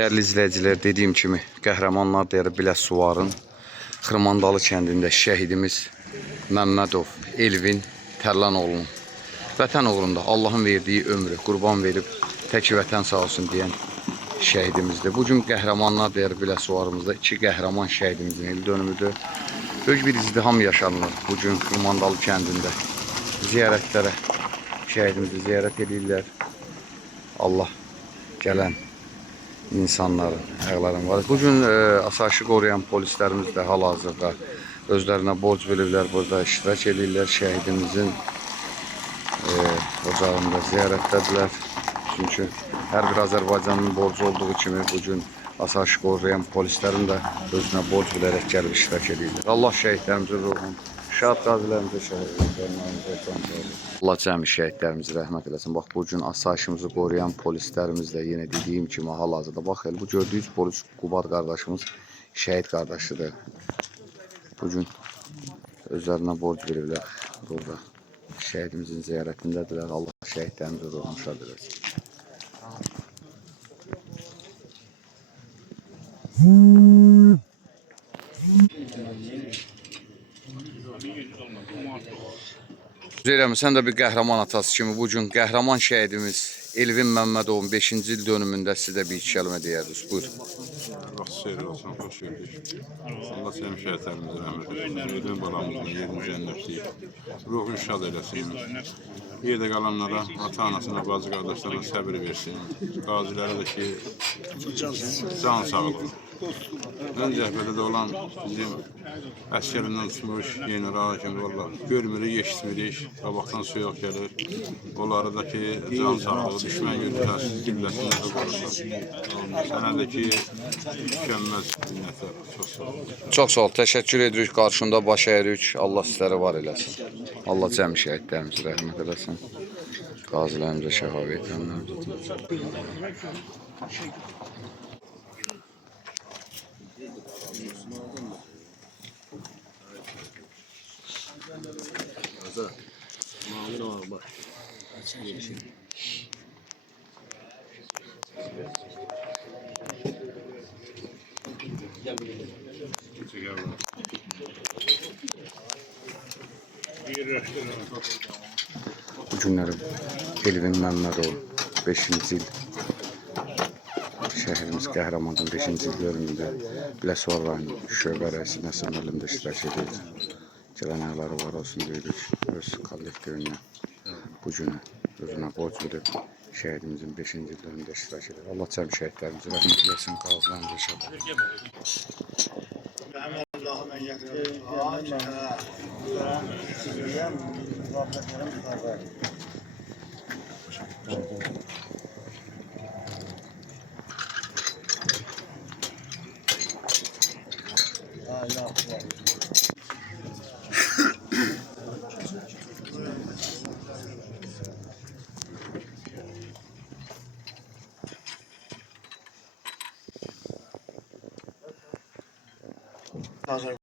Dəyərli izləyicilər, dediyim kimi qəhrəmanlar deyər Biləsuvarın Xırmandalı kəndində şəhidimiz Məmmədov Elvin Tərlanoğlu'nun vətən uğrunda Allahın verdiyi ömrü qurban verib tək vətən sağ olsun deyən şəhidimizdir. Bugün qəhrəmanlar deyər Biləsuvarımızda iki qəhrəman şəhidimizin il dönümüdür. Böyük bir izdiham yaşanır bugün Xırmandalı kəndində. Ziyarətlərə şəhidimizi ziyarət edirlər. Allah gələn insanların ayaqlarını var. Bugün asayişi qoruyan polislərimiz də hal-hazırda özlərinə borc veriblər, burada iştirak edirlər. Şəhidimizin ocağında ziyarətdədirlər. Çünki hər bir Azərbaycanın borcu olduğu kimi bugün asayişi qoruyan polislərin də özünə borc bilərək gəlib iştirak edirlər. Allah şəhidlərimizin ruhunu şəhid qazilərimizə, şəhidlərimizə Allah cəmi şəhidlərimizi rəhmət eləsin. Bax, bugün asayişimizi qoruyan polislərimiz də yenə dediyim kimi hal-hazırda. Bax, bu gördüyünüz polis Qubad qardaşımız şəhid qardaşıdır. Bugün özlərinə borc veriblər. Burada şəhidimizin ziyarətindədirlər. Allah şəhidlərimizə ruhunu şad eləsin. Zeyrəm, sən də bir qəhrəman atası kimi bugün qəhrəman şəhidimiz Elvin Məmmədovun 5-ci il dönümündə sizə bir iki kəlmə deyərdiniz. Buyurun. Vaxt xeyir olsun, xoş gördük. Allah sənin şəhidlərimizə rəhmət eləsin. Elvin balamızın yerini cənnətləyib. Ruhunu şad eləsin. Yerdə qalanlara, ata-anasına, bacı qardaşlarına səbir versin. Qazilərə də ki, can sağlığı. Ön cəhbədə olan bizim əskərindən tutmuş general kimi görmürük, eşitmirik. Qabaqdan soyuq gəlir. Onları da ki, can sağlığı, düşmən yürütəsiz, gülləsinə də qorusun. Sənə də ki, tükənməz minnətlər. Çox sağ olun. Çox sağ ol. Təşəkkür edirik. Qarşında baş əyirik. Allah sizləri var eləsin. Allah cəmi şəhidlərimizi rəhmət eləsin. Qazilərimizə şəhavət Bu günləri Elvin Məmmədov 5-ci il şəhərimiz qəhrəmanın 5-ci il dönümündə Biləsuvar rayonu şöbə rəisi Nəsən müəllim də iştirak edir. Gələn ayaqları var olsun deyirik. Öz kollektivinə bu günü özünə borc verib şəhidimizin 5-ci il dönümündə iştirak edir. Allah cəmi şəhidlərimizi rəhmət eləsin, qazilərimizi şad.